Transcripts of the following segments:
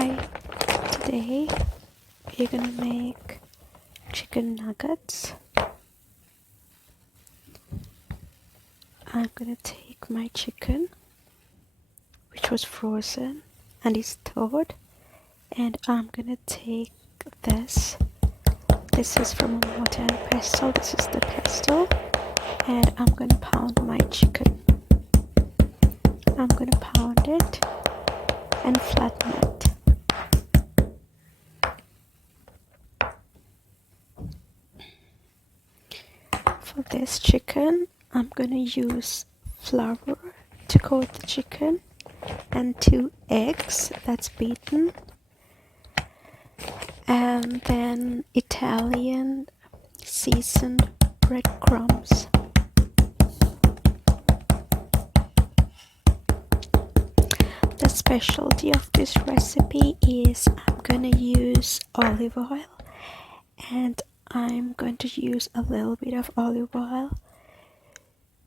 Hi, today we're gonna make chicken nuggets. I'm gonna take my chicken, which was frozen and is thawed, and I'm gonna take this. This is from a mortar and pestle. This is the pestle, and I'm gonna pound my chicken. I'm gonna pound it and flatten it. For this chicken, I'm gonna use flour to coat the chicken and 2 eggs that's beaten, and then Italian seasoned breadcrumbs. The specialty of this recipe is I'm gonna use olive oil, and I'm going to use a little bit of olive oil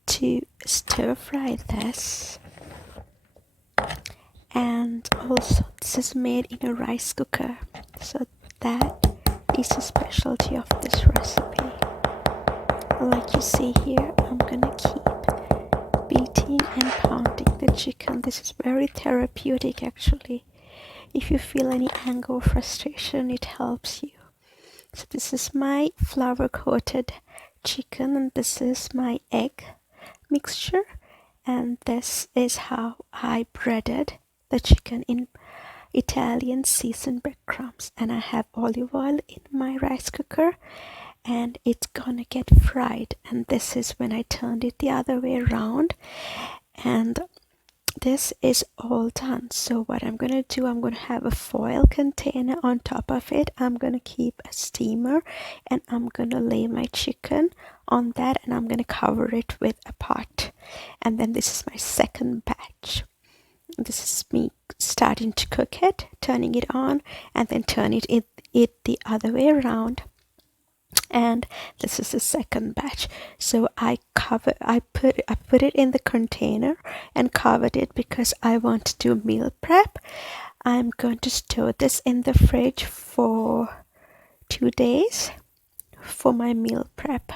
to stir fry this. And also this is made in a rice cooker, so that is the specialty of this recipe. Like you see here, I'm gonna keep beating and pounding the chicken. This is very therapeutic actually. If you feel any anger or frustration, it helps you. So this is my flour coated chicken, and this is my egg mixture, and this is how I breaded the chicken in Italian seasoned breadcrumbs. And I have olive oil in my rice cooker, and it's gonna get fried. And this is when I turned it the other way around, and this is all done. So what I'm gonna do, I'm gonna have a foil container on top of it. I'm gonna keep a steamer, and I'm gonna lay my chicken on that, and I'm gonna cover it with a pot. And then this is my second batch. This is me starting to cook it, turning it on, and then turn it the other way around. And this is the second batch. So I put it in the container and covered it because I want to do meal prep. I'm going to store this in the fridge for 2 days for my meal prep.